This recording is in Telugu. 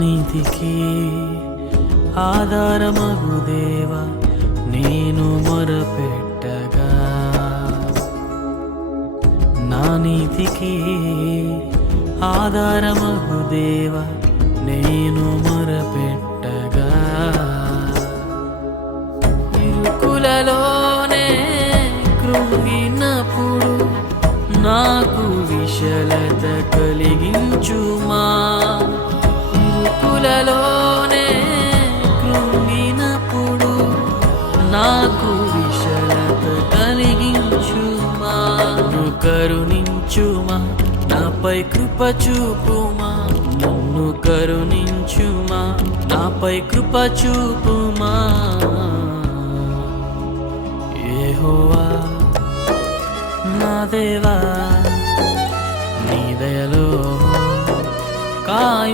నీతికి ఆధారమగు దేవా నేను మొరపెట్టగా, నా నీతికి ఆధారమగు దేవా నేను మొరపెట్టగా, ఇరుకులలోనే కృంగినప్పుడు నాకు విశాలత కలిగించుమా. ఇరుకులలోనే కృంగినప్పుడు నాకు విశాలత కలిగించుమా. నన్ను కరుణించుమా, నాపై కృప చూపుమా. నన్ను కరుణించుమా, నాపై కృప చూపుమా. యెహోవా నా దేవా, నీ దయలో కాయు